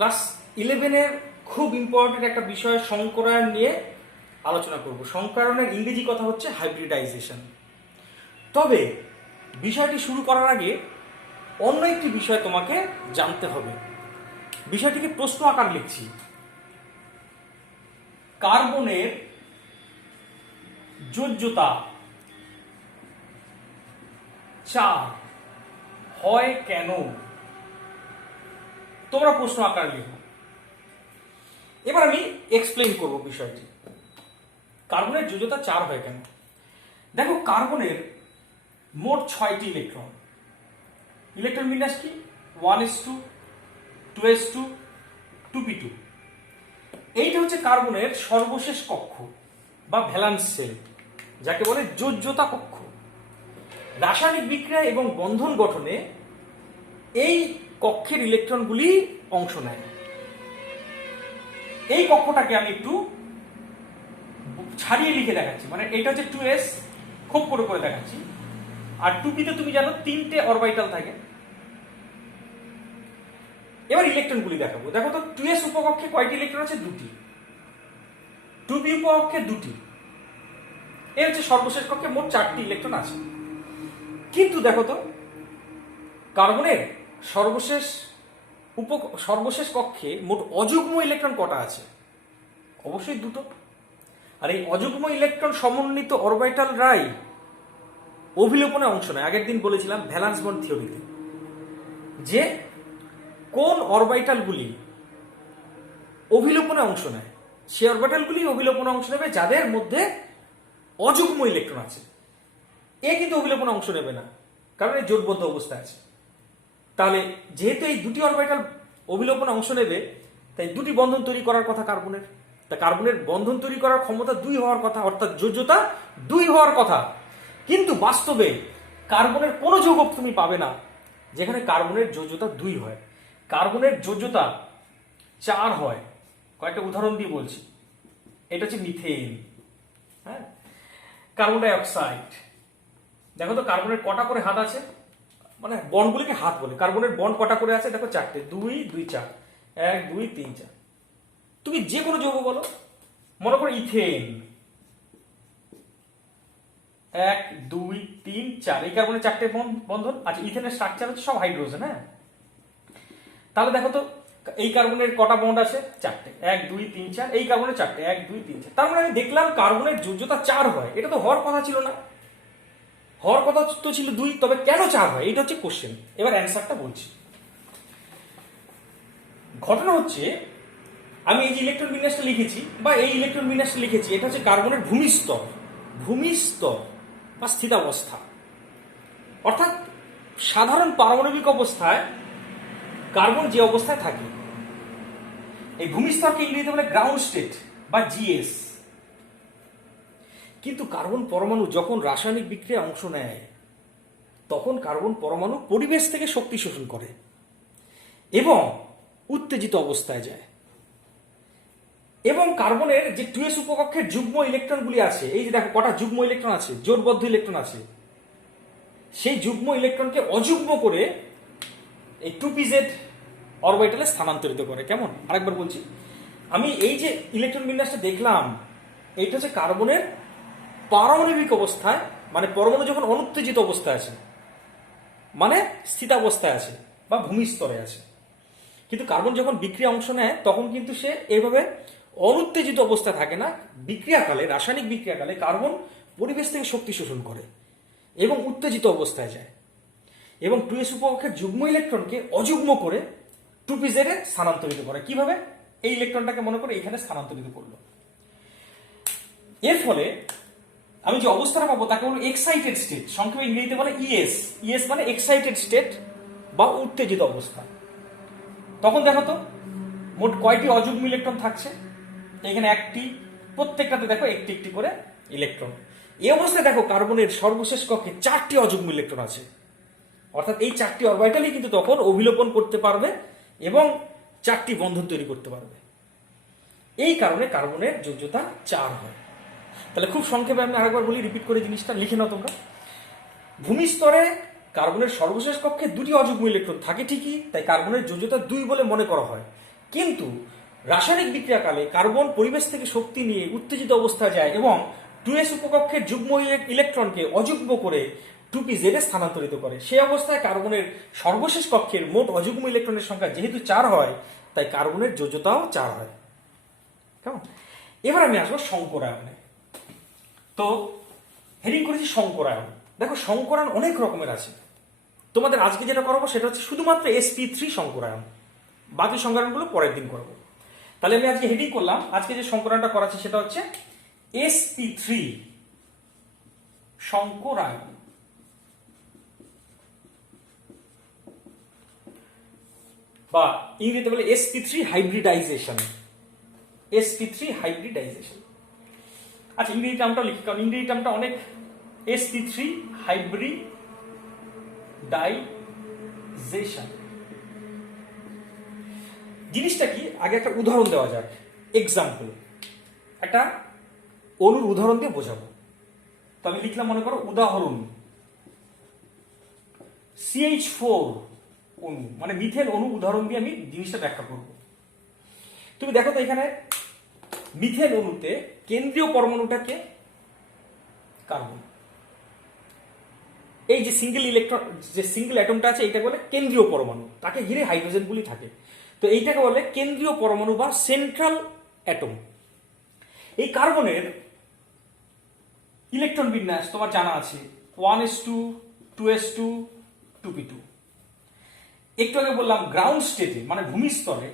Class 11-এর খুব important একটা বিষয় সংকরায়ন নিয়ে আলোচনা করব। সংকরায়নের ইংরেজি কথা হচ্ছে হাইব্রিডাইজেশন। তবে বিষয়টি শুরু করার আগে অন্য একটি বিষয় তোমাকে জানতে হবে। বিষয়টিকে প্রশ্ন আকার লিখছি। কার্বনের যোজ্যতা 4 হয় কেন? তোমরা প্রশ্ন আকার লিখো। এবার আমি এক্সপ্লেইন করব বিষয়টি। কার্বনের যোজ্যতা 4 হয় কেন? দেখো, কার্বনের মোট 6টি ইলেকট্রন। ইলেকট্রন বিন্যাস কি? 1s2, 2s2, 2p2। এইটা হচ্ছে কার্বনের সর্বশেষ কক্ষ বা ভ্যালেন্স শেল, যাকে বলে যোজ্যতা কক্ষ। রাসায়নিক বিক্রিয়া এবং বন্ধন গঠনে এই কক্ষের ইলেকট্রনগুলি অংশ নেয়। এই কক্ষটাকে আমি একটু ছাড়িয়ে লিখে দেখাচ্ছি। মানে এটা হচ্ছে 2s, খুব করে দেখাচ্ছি। আর 2p-তে তুমি জানো 3টে অরবিটাল থাকে। এবার ইলেকট্রনগুলি দেখাবো। দেখো তো, 2s উপকক্ষে কয়টি ইলেকট্রন আছে? 2টি। 2p উপকক্ষে 2টি। এর হচ্ছে সর্বশেষ কক্ষে মোট 4টি ইলেকট্রন আছে। কিন্তু দেখো তো, কার্বনের সর্বশেষ কক্ষে মোট অযুগ্ম ইলেকট্রন কটা আছে? অবশ্যই 2টো। আর এই অযুগ্ম ইলেকট্রন সমন্বিত অরবিটালরাই অভিলোপনে অংশ নেয়। আগের দিন বলেছিলাম ভ্যালেন্স বন্ড থিওরিতে যে কোন অরবিটালগুলি অভিলোপনে অংশ নেয়, সেই অরবিটালগুলি অভিলোপনে অংশ নেবে যাদের মধ্যে অযুগ্ম ইলেকট্রন আছে। এ কিন্তু অভিলোপনে অংশ নেবে না, কারণ এই জোটবদ্ধ অবস্থায় আছে। তাহলে যেহেতু এই 2টি অরবিটাল অভিলোপনে অংশ নেবে, তাই 2টি বন্ধন তৈরি করার কথা কার্বনের। তা কার্বনের বন্ধন তৈরি করার ক্ষমতা 2 হওয়ার কথা, অর্থাৎ যোজ্যতা 2 হওয়ার কথা। কিন্তু বাস্তবে কার্বনের কোনো যৌগ তুমি পাবে না যেখানে কার্বনের যোজ্যতা 2 হয়। কার্বনের যোজ্যতা 4 হয়। কয়েকটা উদাহরণ দিয়ে বলছি। এটা হচ্ছে মিথেন, হ্যাঁ, কার্বন ডাই অক্সাইড। দেখো তো, কার্বনের কটা করে হাত আছে? মানে বন্ডগুলিকে হাত বলে। কার্বনের বন্ড কটা করে আছে? দেখো 4টে। 2, 2, 4, 1, 2, 3, 4। তুমি যে কোনো যৌগ বলো, মনে করো ইথেন, 1, 2, 3, 4। এই কার্বনের 4টে বন্ধন। আচ্ছা, ইথেনের স্ট্রাকচার হচ্ছে সব হাইড্রোজেন। হ্যাঁ, তাহলে দেখো তো, এই কার্বনের কটা বন্ড আছে? 4টে। 1, 2, 3, 4। এই কার্বনের 4টে। 1, 2, 3, 4। তার মানে আমি দেখলাম কার্বনের যোজ্যতা 4 হয়। এটা তো হওয়ার কথা ছিল না। হওয়ার কথা তো ছিল 2, তবে কেন 4 হয়? এটা হচ্ছে কোশ্চেন। এবার অ্যান্সারটা বলছি। ঘটনা হচ্ছে, আমি এই যে ইলেকট্রন বিন্যাসটা লিখেছি বা এই ইলেকট্রন বিন্যাসটা লিখেছি, এটা হচ্ছে কার্বনের ভূমিস্তর বা স্থিতাবস্থা। অর্থাৎ সাধারণ পারমাণবিক অবস্থায় কার্বন যে অবস্থায় থাকে, এই ভূমিস্তরকে ইংরেজিতে বলে গ্রাউন্ড স্টেট বা জিএস। কিন্তু কার্বন পরমাণু যখন রাসায়নিক বিক্রিয়ায় অংশ নেয়, তখন কার্বন পরমাণু পরিবেশ থেকে শক্তি শোষণ করে এবং উত্তেজিত অবস্থায় যায়। এবং কার্বনের যে 2s উপকক্ষের যুগ্ম ইলেকট্রনগুলি আছে, এই যে দেখো কটা যুগ্ম ইলেকট্রন আছে, জোটবদ্ধ ইলেকট্রন আছে, সেই যুগ্ম ইলেকট্রনকে অযুগ্ম করে এই 2pz অরবিটালে স্থানান্তরিত করে। কেমন? আরেকবার বলছি। আমি এই যে ইলেকট্রন বিন্যাসটা দেখলাম, এইটা হচ্ছে কার্বনের পারমাণবিক অবস্থায়, মানে পরমাণু যখন অনুত্তেজিত অবস্থায় আছে, মানে স্থিতাবস্থায় আছে বা ভূমিস্তরে আছে। কিন্তু কার্বন যখন বিক্রিয়া অংশ নেয়, তখন কিন্তু সে এইভাবে অনুত্তেজিত অবস্থায় থাকে না। বিক্রিয়াকালে, রাসায়নিক বিক্রিয়াকালে কার্বন পরিবেশ থেকে শক্তি শোষণ করে এবং উত্তেজিত অবস্থায় যায় এবং 2s উপকক্ষের যুগ্ম ইলেকট্রনকে অযুগ্ম করে 2pz এ স্থানান্তরিত করে। কিভাবে? এই ইলেকট্রনটাকে মনে করে এখানে স্থানান্তরিত করলো। এর ফলে আমি যে অবস্থাটা পাবো তাকে বলবো এক্সাইটেড স্টেট, সংক্ষেপে ইংরেজিতে বলে ইএস। ইএস মানে এক্সাইটেড স্টেট বা উত্তেজিত অবস্থা। তখন দেখো তো, মোট কয়টি অযুগ্ম ইলেকট্রন থাকছে? এখানে 1টি, প্রত্যেকটাতে দেখো একটি একটি করে ইলেকট্রন। এই অবস্থায় দেখো কার্বনের সর্বশেষ কক্ষে 4টি অযুগ্ম ইলেকট্রন আছে। অর্থাৎ এই 4টি অরবিটালই কিন্তু তখন অভিলোপন করতে পারবে এবং 4টি বন্ধন তৈরি করতে পারবে। এই কারণে কার্বনের যোজ্যতা 4 হয়। তাহলে খুব সংক্ষেপে আমি আরেকবার বলি, রিপিট করে জিনিসটা লিখে নাও তোমরা। ভূমিস্তরে কার্বনের সর্বশেষ কক্ষে 2টি অযুগ্ম ইলেকট্রন থাকে ঠিকই, তাই কার্বনের যোজ্যতা 2 বলে মনে করা হয়। কিন্তু রাসায়নিক বিক্রিয়াকালে কার্বন পরিবেশ থেকে শক্তি নিয়ে উত্তেজিত অবস্থায় যায় এবং 2s উপকক্ষের যুগ্ম ইলেকট্রনকে অযুগ্ম করে 2pz এ স্থানান্তরিত করে। সেই অবস্থায় কার্বনের সর্বশেষ কক্ষের মোট অযুগ্ম ইলেকট্রনের সংখ্যা যেহেতু 4 হয়, তাই কার্বনের যোজ্যতাও 4 হয়। কেমন? এবার আমি আসবো সংকরায়নে। তো হেডিং করেছি সংকরায়ন। দেখো, সংকরায়ন অনেক রকমের আছে। তোমাদের আজকে যেটা করাবো সেটা হচ্ছে শুধুমাত্র sp3 সংকরায়ন, বাকি সংকরায়নগুলো পরের দিন করবো। তাহলে আমি আজকে হেডিং করলাম, আজকে যে সংকরায়নটা করাচ্ছি সেটা হচ্ছে sp3 সংকরায়ন। বা ইংরেজিতে বলে sp3 হাইব্রিডাইজেশন। sp3 hybridization. আচ্ছা, ইংরেজি টার্মটা লিখি, কারণ ইংরেজি টার্মটা অনেক। sp3 হাইব্রিডাইজেশন জিনিসটা কি, আগে একটা উদাহরণ দেওয়া যাক। এক্সাম্পল, একটা অণুর উদাহরণ দিয়ে বোঝাবো। তো আমি লিখলাম, মনে করো উদাহরণ CH4 অণু, মানে মিথেন অণু উদাহরণ দিয়ে আমি জিনিসটা ব্যাখ্যা করব। তুমি দেখো তো, এখানে মিথেন অণুতে কেন্দ্রীয় পরমাণুটাকে কার্বন। এই যে সিঙ্গেল ইলেকট্রন, যে সিঙ্গেল অ্যাটমটা আছে, এইটা বলে কেন্দ্রীয় পরমাণু, তাকে ঘিরে হাইড্রোজেনগুলি থাকে। তো এইটাকে বলে কেন্দ্রীয় পরমাণু বা সেন্ট্রাল অ্যাটম। এই কার্বনের ইলেকট্রন বিন্যাস তোমার জানা আছে, 1s2 2s2 2p2। একটু আগে বললাম গ্রাউন্ড স্টেটে মানে ভূমিস্তরে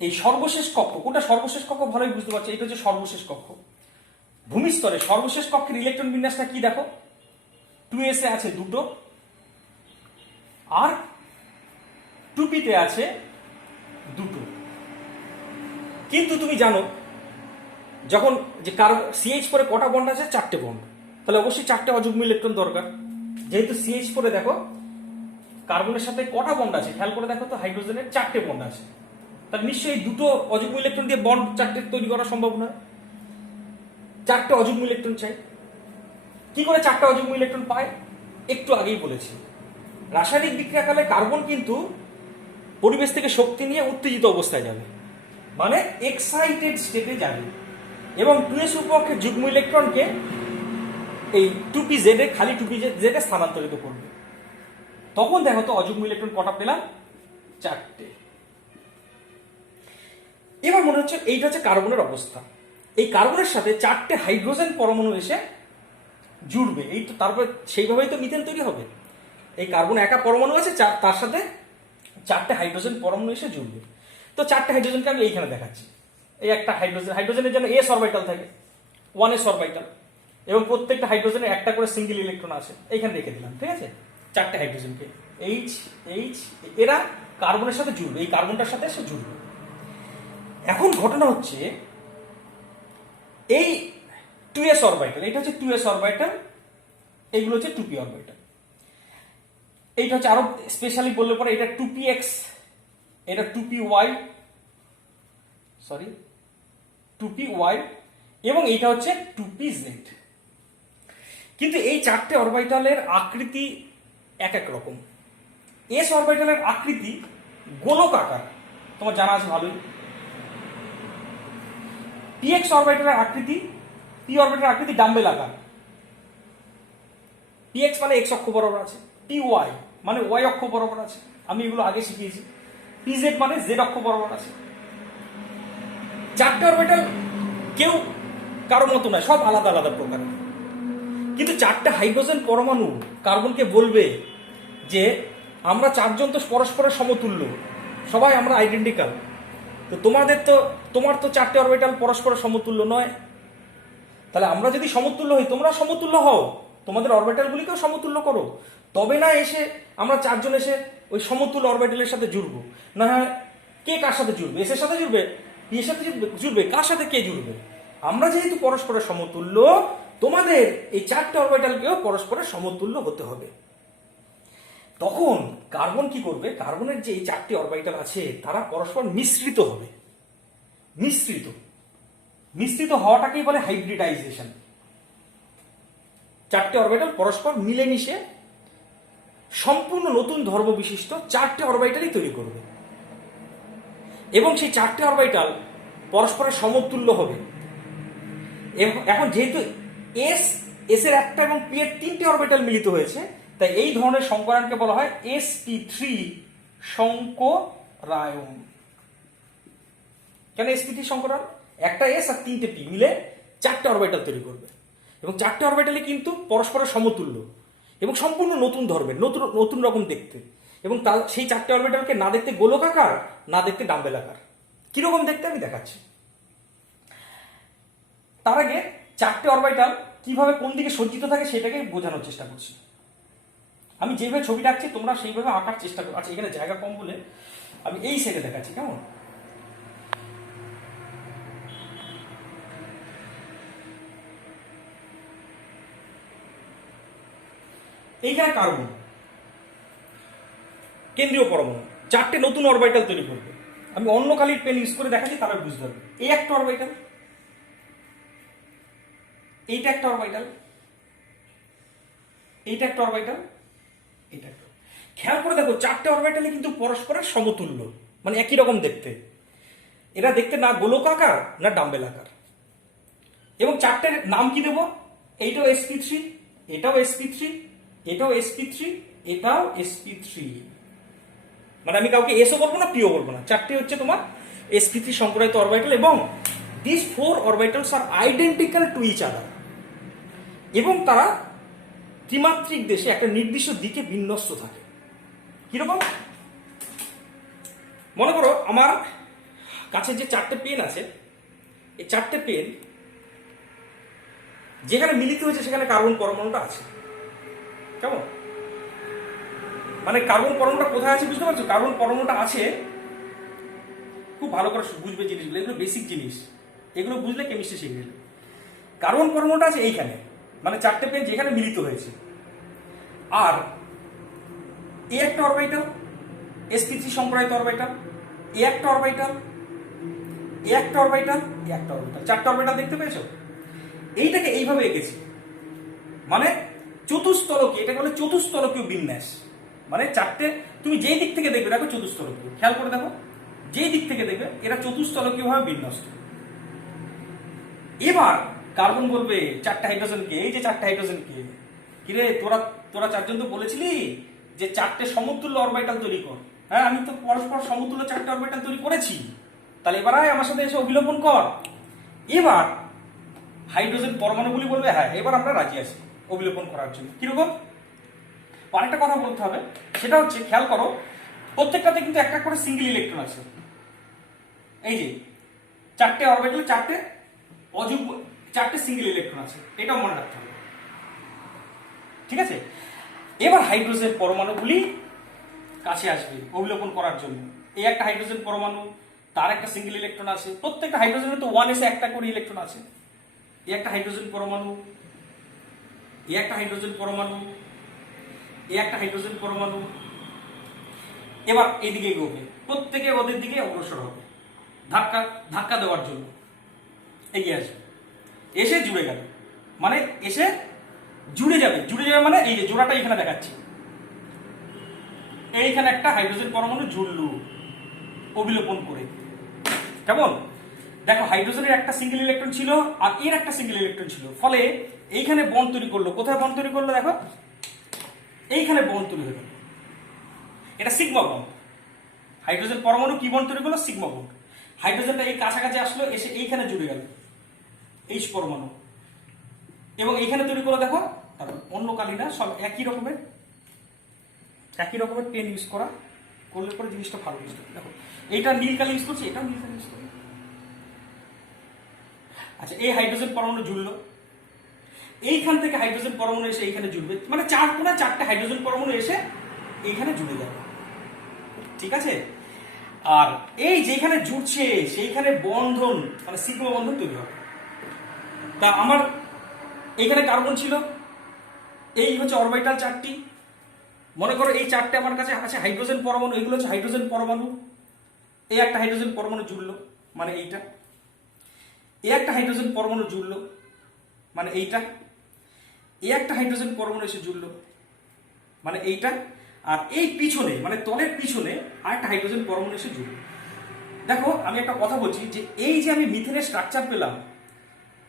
এই সর্বশেষ কক্ষ, কোনটা সর্বশেষ কক্ষ ভালোই বুঝতে পারছি, এটা হচ্ছে সর্বশেষ কক্ষ। ভূমিস্তরে সর্বশেষ কক্ষের ইলেকট্রন বিন্যাসটা কি দেখো, 2s এ আছে 2টো, আর 2p তে আছে 2টো। কিন্তু তুমি জানো, যখন যে CH4 এ কটা বন্ড আছে, 4টে বন্ড, তাহলে অবশ্যই 4টে অযুগ্ম ইলেকট্রন দরকার। যেহেতু CH4 এ দেখো কার্বনের সাথে কটা বন্ড আছে, খেয়াল করে দেখো তো, হাইড্রোজেনের 4টে বন্ড আছে। তাহলে নিশ্চয়ই 2টো অযুগ্ম ইলেকট্রন দিয়ে বন্ড 4টে তৈরি করা সম্ভব নয়, 4টে অযুগ্ম ইলেকট্রন চাই। কি করে 4টে অযুগ্ম ইলেকট্রন পায়, একটু আগেই বলেছি। রাসায়নিক বিক্রিয়াকালে কার্বন কিন্তু পরিবেশ থেকে শক্তি নিয়ে উত্তেজিত অবস্থায় যাবে, মানে এক্সাইটেড স্টেটে যাবে, এবং 2s উপকক্ষের যুগ্ম ইলেকট্রনকে এই 2pz এ, খালি 2pz এ স্থানান্তরিত করবে। তখন দেখো তো অযুগ্ম ইলেকট্রন কটা পেলাম, 4টে। এবার মনে হচ্ছে এইটা হচ্ছে কার্বনের অবস্থা। এই কার্বনের সাথে 4টে হাইড্রোজেন পরমাণু এসে জুড়বে, এই তো, তারপরে সেইভাবেই তো মিথেন তৈরি হবে। এই কার্বন একা পরমাণু আছে, তার সাথে 4টে হাইড্রোজেন পরমাণু এসে জুড়বে। তো 4টে হাইড্রোজেনকে আমি এইখানে দেখাচ্ছি। এই একটা হাইড্রোজেনের জন্য s অরবিটাল থাকে, 1s অরবিটাল, এবং প্রত্যেকটা হাইড্রোজেনের একটা করে সিঙ্গেল ইলেকট্রন আছে, এইখানে রেখে দিলাম। ঠিক আছে, 4টে হাইড্রোজেনকে H এরা কার্বনের সাথে জুড়বে, এই কার্বনটার সাথে এসে জুড়বে। এখন ঘটনা হচ্ছে, এই 2s অরবিটাল, এটা হচ্ছে 2s অরবিটাল, এইগুলো হচ্ছে 2p অরবিটাল। এইটা হচ্ছে আরো স্পেশালি বললে পরে, এটা 2px, এটা 2py, সরি 2py, এবং এইটা হচ্ছে 2pz। কিন্তু এই 4টে অরবিটালের আকৃতি এক এক রকম। s অরবিটালের আকৃতি গোলক আকার, তোমার জানা আছে ভালোই। px অরবিটালের আকৃতি, p অরবিটালের আকৃতি ডাম্বেল আকার। px মানে x অক্ষ বরাবর আছে, py মানে y অক্ষ বরাবর আছে, আমি এগুলো আগে শিখিয়েছি। pz মানে z অক্ষ বরাবর আছে। 4টে অরবিটাল কেউ কারো মতো নয়, সব আলাদা আলাদা প্রকারের। কিন্তু 4টে হাইড্রোজেন পরমাণু কার্বনকে বলবে যে আমরা 4জন তো পরস্পরের সমতুল্য, সবাই আমরা আইডেন্টিক্যাল। তো তোমার তো 4টে অরবিটাল পরস্পরের সমতুল্য নয়। তাহলে আমরা যদি সমতুল্য হই, তোমরা সমতুল্য হও, তোমাদের অরবিটালগুলিকেও সমতুল্য করো, তবে না এসে আমরা 4জন এসে ওই সমতুল্য অরবিটালের সাথে জুড়বো। না হয় কে কার সাথে জুড়বে, এস এর সাথে জুড়বে, পি এর সাথে জুড়বে, কার সাথে কে জুড়বে? আমরা যেহেতু পরস্পরের সমতুল্য, তোমাদের এই 4টে অরবিটালকেও পরস্পরের সমতুল্য হতে হবে। তখন কার্বন কি করবে, কার্বনের যে এই 4টি অরবিটাল আছে তারা পরস্পর মিশ্রিত হবে। মিশ্রিত হওয়াটাকেই বলে হাইব্রিডাইজেশন। 4টে অরবিটাল পরস্পর মিলেমিশে সম্পূর্ণ নতুন ধর্ম বিশিষ্ট 4টে অরবিটালই তৈরি করবে। এবং সেই চারটে অরবিটাল পরস্পরের সমতুল্য হবে। এখন যেহেতু এস এস এর একটা এবং পি এর তিনটে অরবিটাল মিলিত হয়েছে, তাই এই ধরনের সংকরায়নকে বলা হয় sp3 সংকরায়ন। কেন sp3 সংকরায়ন? একটা এস আর তিনটে পি মিলে চারটে অরবিটাল তৈরি করবে, এবং চারটে অরবিটালই কিন্তু পরস্পরের সমতুল্য এবং সম্পূর্ণ নতুন ধর্মের, নতুন নতুন রকম দেখতে। এবং সেই চারটে অরবিটালকে না দেখতে গোলকাকার, না দেখতে ডাম্বেলাকার। কিরকম দেখতে আমি দেখাচ্ছি। তার আগে চারটে অরবিটাল কিভাবে কোন দিকে সজ্জিত থাকে সেটাকে বোঝানোর চেষ্টা করছি। আমি যেভাবে ছবিটা আঁকছি তোমরা সেইভাবে আঁকার চেষ্টা করো। আচ্ছা, এখানে জায়গা কম বলে আমি এই সাইডে দেখাচ্ছি, কেমন? এইখানে কার্বন কেন্দ্রীয় পরমাণু চারটে নতুন অরবিটাল তৈরি করবে। আমি অন্য কালির পেন ইউজ করে দেখাচ্ছি, তাহলে বুঝতে পারবে। এই একটা অরবিটাল, এইটা একটা অরবিটাল, এইটা একটা অরবিটাল, এইটা একটা। খেয়াল করে দেখো চারটে অরবিটালে কিন্তু পরস্পরের সমতুল্য, মানে একই রকম দেখতে। এরা দেখতে না গোলকাকার না ডাম্বেলাকার। এবং চারটের নাম কি দেবো? এইটাও sp3, এটাও sp3, এটাও sp3, এটাও sp3। মানে আমি কাউকে এসও বলবো না, পিও বলবো না। চারটে হচ্ছে তোমার sp3 সংকরায়িত অরবিটাল, এবং this 4 orbitals are identical to each other. এবং তারা ত্রিমাত্রিক দেশে একটা নির্দিষ্ট দিকে বিন্যস্ত থাকে। কিরকম? মনে করো আমার কাছে যে চারটে পেন আছে, এই চারটে পেন যেখানে মিলিত হয়েছে সেখানে কার্বন পরমাণুটা আছে, কেমন? মানে কার্বন পরমাণুটা কোথায় আছে বুঝতে পারছো? কার্বন পরমাণুটা আছে, খুব ভালো করে বুঝবে জিনিসগুলো, এগুলো বেসিক জিনিস, এগুলো বুঝলে কেমিস্ট্রি শিখে গেলে। কার্বন পরমাণুটা আছে এইখানে, মানে চারটে পেন যেখানে মিলিত হয়েছে। আর এ একটা অরবিটাল, sp3 সংকরায়িত অরবিটাল, এ একটা অরবিটাল, এ একটা অরবিটাল, এ একটা অরবিটাল, চারটা অরবিটাল দেখতে পেয়েছো? এইটাকে এইভাবে এঁকেছি, মানে চতুস্তলকীয়, এটাকে বলে চতুস্তলকীয় বিন্যাস। মানে চারটে, তুমি যেই দিক থেকে দেখবে দেখো চতুস্তলকীয়, খেয়াল করে দেখো যেই দিক থেকে দেখবে এরা চতুস্তলকীয় ভাবে বিন্যস্ত। এবার কার্বন বলবে চারটে হাইড্রোজেনকে, এই যে চারটে হাইড্রোজেনকে, কিরে তোরা তোরা চারজন তো বলেছিলি যে চারটে সমতুল্য অরবিটাল তৈরি কর। হ্যাঁ, আমি তো পরস্পর সমতুল্য চারটে অরবিটাল তৈরি করেছি, তাহলে এবার আয় আমার সাথে এসে অবিলোপন কর। এবার হাইড্রোজেন পরমাণুগুলি বলবে হ্যাঁ এবার আমরা রাজি আছি অবিলোপন করার জন্য। কিরকম? আরেকটা কথা বলতে হবে, সেটা হচ্ছে খেয়াল করো প্রত্যেকটাতে কিন্তু একটা করে সিঙ্গেল ইলেকট্রন আছে। এই যে চারটে অরবিটাল, চারটে অযুগ্ম, চারটে সিঙ্গেল ইলেকট্রন আছে, এটাও মনে রাখতে হবে। ঠিক আছে? এবার হাইড্রোজেন পরমাণুগুলি কাছে আসবে অবিলোপন করার জন্য। এই একটা হাইড্রোজেন পরমাণু, তার একটা সিঙ্গেল ইলেকট্রন আছে, প্রত্যেকটা হাইড্রোজেনের তো 1s এ একটা করে ইলেকট্রন আছে। এই একটা হাইড্রোজেন পরমাণু, এই একটা হাইড্রোজেন পরমাণু, এই একটা হাইড্রোজেন পরমাণু। এবার এদিকে এগোবে, প্রত্যেকে ওদের দিকে অগ্রসর হবে ধাক্কা ধাক্কা দেওয়ার জন্য, এগিয়ে আসবে, এসে জুড়ে গেল, মানে এসে জুড়ে যাবে। জুড়ে যাবে মানে এই যে জোড়াটা এখানে দেখাচ্ছি, এইখানে একটা হাইড্রোজেন পরমাণু জুড়লো অবিলোপন করে। কেমন? দেখো হাইড্রোজেনের একটা সিঙ্গেল ইলেকট্রন ছিল আর এর একটা সিঙ্গেল ইলেকট্রন ছিল, ফলে এইখানে বন্ড তৈরি করলো। কোথায় বন্ড তৈরি করলো? দেখো এইখানে বন্ড তৈরি হলো, এটা সিগমা বন্ড। হাইড্রোজেন পরমাণু কি বন্ড তৈরি করলো? Sigma bond. হাইড্রোজেনটা এই কাছাকাছি আসলো, এসে এইখানে জুড়ে গেল এইচ পরমাণু, এবং এইখানে তৈরি করলো। দেখো তারপর অন্য কালিনা সব একই রকমের পেন ইউজ করা করলে পরে জিনিসটা ভালো বুঝতে হবে। দেখো এইটা নীল কালি ইউজ করছি, এটাও নীল কালি ইউজ করবো। আচ্ছা, এই হাইড্রোজেন পরমাণু জুড়লো, এইখান থেকে হাইড্রোজেন পরমাণু এসে এইখানে জুড়বে, মানে চার কোণা চারটে হাইড্রোজেন পরমাণু এসে এইখানে জুড়ে যাবে। ঠিক আছে? আর এই যেখানে জুড়ছে সেইখানে বন্ধন, মানে সিগমা বন্ধন তৈরি হবে। তা আমার এইখানে কার্বন ছিল, এই হচ্ছে অরবিটাল চারটি। মনে করো এই চারটে আমার কাছে আছে হাইড্রোজেন পরমাণু, এগুলো হচ্ছে হাইড্রোজেন পরমাণু। এই একটা হাইড্রোজেন পরমাণু জুড়লো, মানে এইটা। এই একটা হাইড্রোজেন পরমাণু জুড়লো, মানে এইটা। এই একটা হাইড্রোজেন পরমাণু এসে জুড়লো, মানে এইটা। আর এই পিছনে, মানে তলের পিছনে আরেকটা হাইড্রোজেন পরমাণু এসে জুড়লো। দেখো আমি একটা কথা বলছি যে এই যে আমি মিথেনের স্ট্রাকচার পেলাম,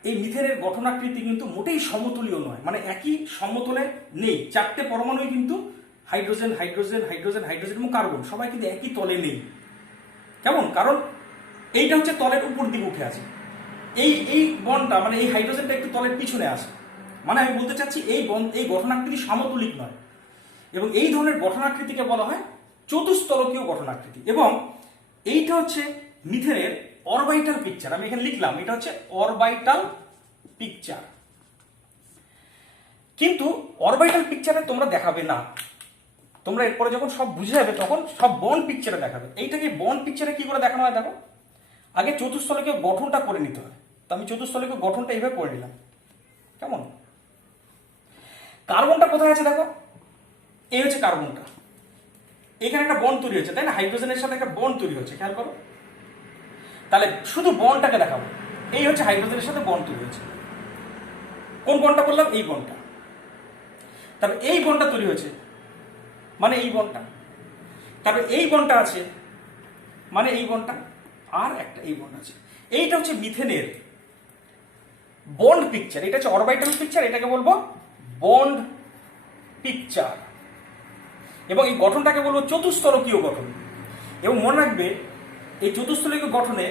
এই মিথেনের গঠনাকৃতি কিন্তু মোটেই সমতুলীয় নয়, মানে একই সমতলে নেই। চারটে পরমাণুই কিন্তু হাইড্রোজেন হাইড্রোজেন হাইড্রোজেন হাইড্রোজেন এবং কার্বন সবাই কিন্তু একই তলে নেই। কেমন? কারণ এইটা হচ্ছে তলের উপর দিকে উঠে আছে, এই বন্ডটা মানে এই হাইড্রোজেনটা একটু তলের পিছনে আসে। মানে আমি বলতে চাচ্ছি এই গঠনাকৃতি সমতুলিক নয়, এবং এই ধরনের গঠনাকৃতিকে বলা হয় চতুস্তলকীয় গঠনাকৃতি। এবং এইটা হচ্ছে মিথেনের অরবাইটাল পিকচার। আমি এখানে লিখলাম এটা হচ্ছে অরবাইটাল পিকচার। কিন্তু অরবাইটাল পিকচারে তোমরা দেখাবে না, তোমরা এরপরে যখন সব বুঝে যাবে তখন সব বন্ড পিকচারে দেখাবে। এইটাকে বন্ড পিকচারে কি করে দেখানো হয় দেখো, আগে চতুস্তলকীয় গঠনটা করে নিতে হয়। তো আমি চতুস্তলকীয় গঠনটা এইভাবে করে নিলাম। কেমন? কার্বনটা কোথায় আছে দেখো, এই হচ্ছে কার্বনটা, এখানে একটা বন্ড তৈরি হয়েছে, তাই না? হাইড্রোজেনের সাথে একটা বন্ড তৈরি হচ্ছে, খেয়াল করো। তাহলে শুধু বন্ডটাকে দেখাবো, এই হচ্ছে হাইড্রোজেনের সাথে বন্ড তৈরি হয়েছে। কোন বন্ডটা বললাম? এই বন্ডটা। তারপরে এই বন্ডটা তৈরি হয়েছে, মানে এই বন্ডটা। তারপরে এই বন্ডটা আছে, মানে এই বন্ডটা, আর একটা এই বন্ড আছে। এইটা হচ্ছে মিথেনের বন্ড পিকচার। এটা হচ্ছে অরবাইটাল পিকচার, এটাকে বলবো বন্ড পিকচার। এবং এই গঠনটাকে বলবো চতুস্তলকীয় গঠন। এবং মনে রাখবে এই চতুস্তলকীয় গঠনে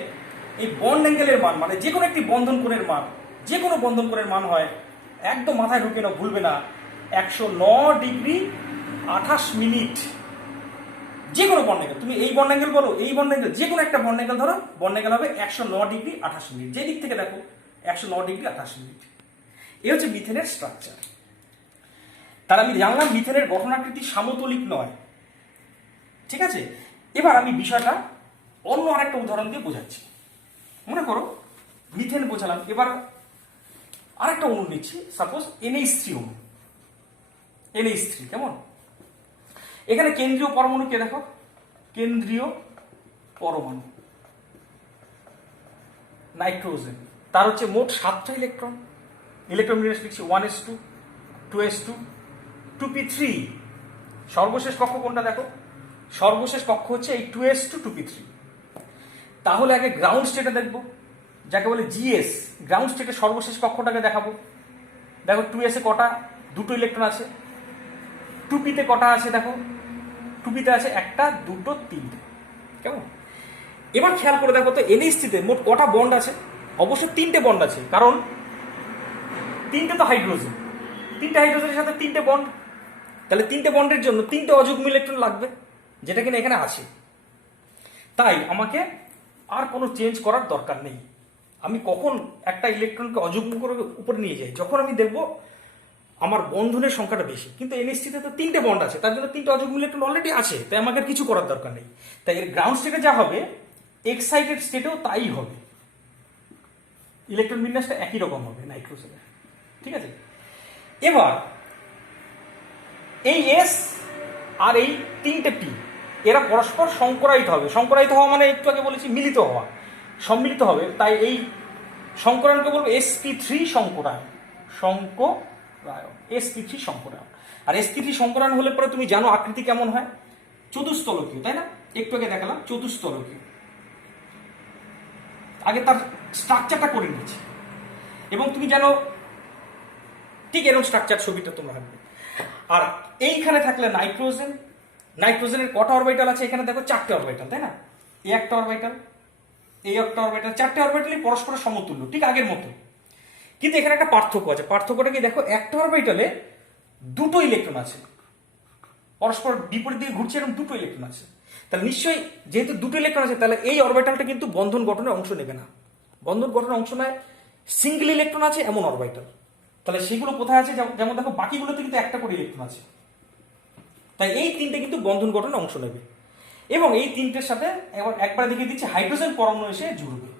এই বন্ড অ্যাঙ্গেলের মান, মানে যে কোনো একটি বন্ধন কোণের মান, যে কোনো বন্ধন কোণের মান হয় একদম মাথায় ঢুকে নাও, ভুলবে না, 109 ডিগ্রি 28 মিনিট। যে কোনো বন্ড অ্যাঙ্গেল, তুমি এই বন্ড অ্যাঙ্গেল বলো, এই বন্ড অ্যাঙ্গেল, যে কোনো একটা বন্ড অ্যাঙ্গেল ধরো, বন্ড অ্যাঙ্গেল হবে 109 ডিগ্রি 28 মিনিট। যে দিক থেকে দেখো 109 ডিগ্রি 28 মিনিট। এই হচ্ছে মিথেনের স্ট্রাকচার। তার আমি জানলাম মিথেনের গঠনাকৃতি সমতলিক নয়। ঠিক আছে, এবার আমি বিষয়টা অন্য আরেকটা উদাহরণ দিয়ে বোঝাচ্ছি। মনে করো মিথেন বোঝালাম, এবার আরেকটা অণু নিচ্ছি, সাপোজ NH3 অণু, NH3। কেমন? এখানে কেন্দ্রীয় পরমাণুকে দেখো, কেন্দ্রীয় পরমাণু নাইট্রোজেন, তার হচ্ছে মোট 7টা ইলেকট্রন। ইলেকট্রন বিন্যাস লিখছি 1s2 2s2 2p3। সর্বশেষ কক্ষ কোনটা দেখো, সর্বশেষ কক্ষ হচ্ছে এই 2s2 2p3। তাহলে আগে গ্রাউন্ড স্টেটে দেখবো, যাকে বলে GS। গ্রাউন্ড স্টেটে সর্বশেষ কক্ষটাকে দেখাবো। দেখো 2s এ কটা, 2টো ইলেকট্রন আছে। 2p তে কটা আছে দেখো, 2p তে আছে 1টা 2টো 3টে। কেমন? এবার খেয়াল করে দেখো তো NH3 তে মোট কটা বন্ড আছে। অবশ্য 3টে বন্ড আছে, কারণ 3টে তো হাইড্রোজেন, 3টে হাইড্রোজেনের সাথে 3টে বন্ড। তাহলে 3টে বন্ডের জন্য 3টে অযুগ্ম ইলেকট্রন লাগবে, যেটা কিনা এখানে আছে। তাই আমাকে আর কোনো চেঞ্জ করার দরকার নেই। আমি কখন একটা ইলেকট্রনকে অযুগ্ম করে উপরে নিয়ে যাই, যখন আমি দেখবো আমার বন্ধনের সংখ্যাটা বেশি। কিন্তু NH3 তে তো 3টে বন্ড আছে, তার জন্য 3টে অযুগ্ম ইলেকট্রন অলরেডি আছে, তাই আমাকে আর কিছু করার দরকার নেই। তাই এর গ্রাউন্ড স্টেটে যা হবে এক্সাইটেড স্টেটেও তাই হবে, ইলেকট্রন বিন্যাসটা একই রকম হবে নাইট্রোজেনের। ঠিক আছে, এবার এই S আর এই 3টে P এরা পরস্পর সংকরায়িত হবে। সংকরায়িত হওয়া মানে একটু আগে বলেছি মিলিত হওয়া, সম্মিলিত হবে। তাই এই সংকরায়নকে বলবো sp3 সংকরায়ন। sp3 সংকরায়ন। আর sp3 সংকরায়ন হলে পরে তুমি জানো আকৃতি কেমন হয়, চতুস্তলকীয়, তাই না? একটু আগে দেখালাম চতুস্তলকীয়। আগে তার স্ট্রাকচারটা করে নিচ্ছি, এবং তুমি জানো ঠিক এরকম স্ট্রাকচার ছবিটা তোমরা আঁকবে। আর এইখানে থাকলে নাইট্রোজেন, নাইট্রোজেনের কটা অরবিটাল আছে এখানে দেখো, 4টে অরবিটাল, তাই না? এই একটা অরবিটাল, এই একটা অরবিটাল, 4টে অরবিটালই পরস্পর সমতুল্য, ঠিক আগের মতো। কিন্তু এখানে একটা পার্থক্য আছে। পার্থক্যটা কি দেখো, একটা অরবিটালে 2টো ইলেকট্রন আছে, পরস্পর বিপরীত দিকে ঘুরছে, এরকম 2টো ইলেকট্রন আছে। তাহলে নিশ্চয়ই যেহেতু 2টো ইলেকট্রন আছে, তাহলে এই অরবিটালটা কিন্তু বন্ধন গঠনে অংশ নেবে না। বন্ধন গঠনে অংশ নেয় সিঙ্গেল ইলেকট্রন আছে এমন অরবিটাল। তাহলে সেগুলো কোথায় আছে? যেমন দেখো বাকিগুলোতে কিন্তু একটা করে ইলেকট্রন আছে, তাই এই 3টে কিন্তু বন্ধন গঠনে অংশ নেবে। এবং এই 3টের সাথে একবার দেখিয়ে দিচ্ছি হাইড্রোজেন পরমাণু এসে জুড়বে।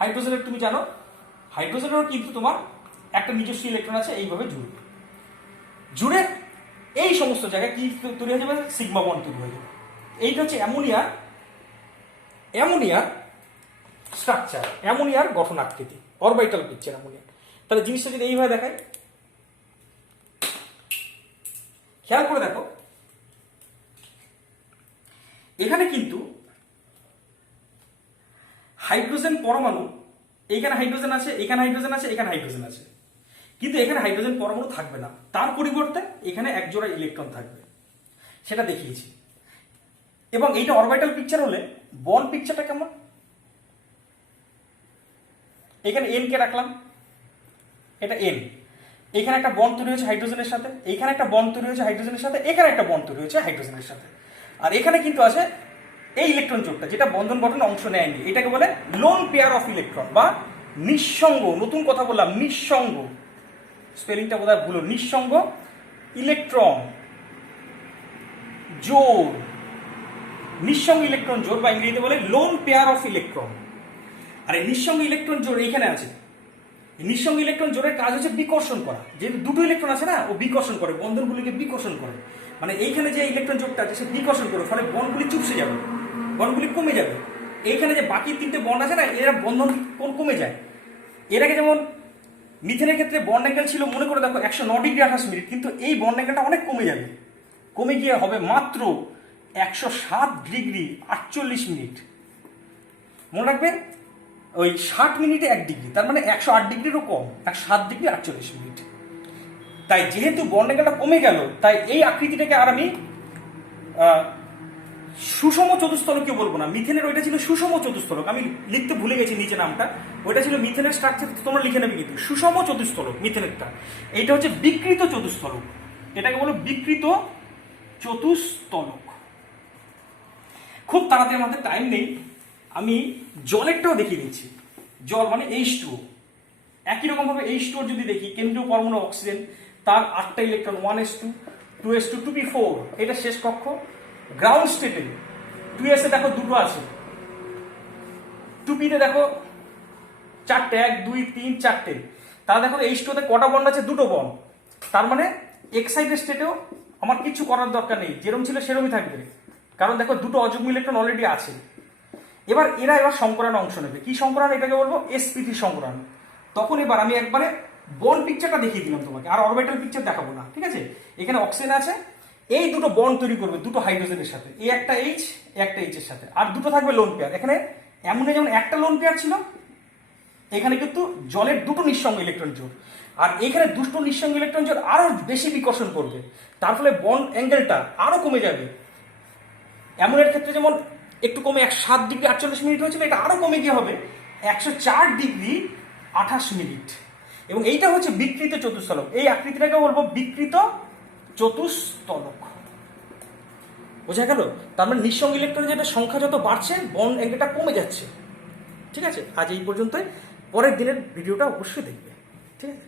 হাইড্রোজেনের তুমি জানো হাইড্রোজেনেরও কিন্তু তোমার একটা নিজস্ব ইলেকট্রন আছে, এইভাবে জুড়বে। জুড়ে এই সমস্ত জায়গায় কি তৈরি হয়ে যাবে? সিগমা বন্ড তৈরি হয়ে যাবে। এইটা হচ্ছে অ্যামোনিয়ার স্ট্রাকচার, অ্যামোনিয়ার গঠন আকৃতি, অরবিটাল পিকচার অ্যামোনিয়ার। তাহলে জিনিসটা যদি এইভাবে দেখায়, খেয়াল করে দেখো, এখানে কিন্তু হাইড্রোজেন পরমাণু, এইখানে হাইড্রোজেন আছে, এখানে হাইড্রোজেন আছে, এখানে হাইড্রোজেন আছে, কিন্তু এখানে হাইড্রোজেন পরমাণু থাকবে না, তার পরিবর্তে এখানে এক জোড়া ইলেকট্রন থাকবে, সেটা দেখিয়েছি। এবং এইটা অরবিটাল পিকচার হলে বন্ড পিকচারটা কেমন, এখানে এন কে রাখলাম, এটা এন, এখানে একটা বন্ড তৈরি হয়েছে হাইড্রোজেনের সাথে, এখানে একটা বন্ড তৈরি হয়েছে হাইড্রোজেনের সাথে, এখানে একটা বন্ড তৈরি হয়েছে হাইড্রোজেনের সাথে, আর এখানে কিন্তু আছে এই ইলেকট্রন জোটটা যেটা বন্ধন গঠনে অংশ নেয়নি, এটাকে বলে লোন পেয়ার অফ ইলেকট্রন বা নিঃসঙ্গ, নতুন কথা বললাম নিঃসঙ্গ, স্পেলিংটা বোধহয় ভুল, নিঃসঙ্গ ইলেকট্রন জোড়, নিঃসঙ্গ ইলেকট্রন জোড় বা ইংরেজিতে বলে লোন পেয়ার অফ ইলেকট্রন। আর এই নিঃসঙ্গ ইলেকট্রন জোড় এইখানে আছে, নিঃসঙ্গ ইলেকট্রন জোড়ের কাজ হচ্ছে বিকর্ষণ করা, যেহেতু দুটো ইলেকট্রন আছে না, ও বিকর্ষণ করে, বন্ধনগুলিকে বিকর্ষণ করে, মানে এইখানে যে ইলেকট্রন জোড়টা আছে সে বিকর্ষণ করে, ফলে বন্ডগুলি চুপসে যাবে, বন্ডগুলি কমে যাবে। এইখানে যে বাকি তিনটে বন্ড আছে না, এরা বন্ধন কোণ কমে যায়। এর আগে যেমন মিথেনের ক্ষেত্রে বন্ড অ্যাঙ্গেল ছিল মনে করে দেখো 109 ডিগ্রি 28 মিনিট, কিন্তু এই বন্ড অ্যাঙ্গেলটা অনেক কমে যাবে, কমে গিয়ে হবে মাত্র 107 ডিগ্রি 48 মিনিট। মনে রাখবেন ওই 60 মিনিটে 1 ডিগ্রি, তার মানে 108 ডিগ্রিরও কম, 107 ডিগ্রি 48 মিনিট। তাই যেহেতু বন্ড অ্যাঙ্গেলটা কমে গেল, তাই এই আকৃতিটাকে আর আমি সুষম চতুস্থলকীয় বলবো না, মিথেনের ওইটা ছিল সুষম চতুস্থলক, আমি লিখতে ভুলে গেছি নিচে নামটা, ওইটা ছিল মিথেনের স্ট্রাকচার, তোমরা লিখে নেবে কিন্তু সুষম চতুস্থলক মিথেনেরটা, এইটা হচ্ছে বিকৃত চতুস্থলক, এটাকে বলো বিকৃত চতুস্থলক। খুব তাড়াতাড়ি আমাদের টাইম নেই, আমি জলেরটাও দেখিয়ে দিচ্ছি। জল মানে H2O, একই রকম ভাবে H2O যদি দেখি, কেন্দ্রীয় পরমাণু অক্সিজেন, তার 8টা ইলেকট্রন, 1s2 2s2 2p4, এটা শেষ কক্ষ। গ্রাউন্ড স্টেটে 2s এ দেখো দুটো আছে, 2p তে দেখো 4টে, 1 2 3 4টে, তাহলে দেখো H2O তে কটা বন্ড আছে, দুটো বন্ড, তার মানে এক্সাইটেড স্টেটেও আমার কিছু করার দরকার নেই, যেরকম ছিল সেরকমই থাকবে, কারণ দেখো দুটো অযুগ্ম ইলেকট্রন অলরেডি আছে। এবার এবার সংকরণে অংশ নেবে, কি সংকরণ, এটাকে বলবো sp3 সংকরণ। তখন এবার আমি একবারে বন্ড পিকচারটা দেখিয়ে দিলাম তোমাকে, আর অরবিটাল পিকচার দেখাবো না, ঠিক আছে। এখানে অক্সিজেন আছে, এই দুটো বন্ড তৈরি করবে দুটো হাইড্রোজেনের সাথে, এই একটা H, একটা H এর সাথে, আর দুটো থাকবে লোন পেয়ার। এখানে অ্যামোনিয়া যেমন একটা লোন পেয়ার ছিল, এখানে কিন্তু জলের দুটো নিঃসঙ্গ ইলেকট্রন জোড়, আর এখানে দুটো নিঃসঙ্গ ইলেকট্রন জোড় আরো বেশি বিকর্ষণ করবে, তার ফলে বন্ড অ্যাঙ্গেলটা আরো কমে যাবে। অ্যামোনিয়ার ক্ষেত্রে যেমন একটু কমে 107 ডিগ্রি 48 মিনিট হয়েছিল, এটা আরো কমে গিয়ে হবে 104 ডিগ্রি 28 মিনিট। এবং এইটা হচ্ছে বিকৃত চতুস্থলক, এই আকৃতিটাকে বলবো বিকৃত চতুস্থলক। বোঝা গেল? তার মানে নিঃসঙ্গ ইলেকট্রনের যেটা সংখ্যা যত বাড়ছে, বন্ড অ্যাঙ্গেলটা কমে যাচ্ছে। ঠিক আছে, আজ এই পর্যন্তই, পরের দিনের ভিডিওটা অবশ্যই দেখবে, ঠিক আছে।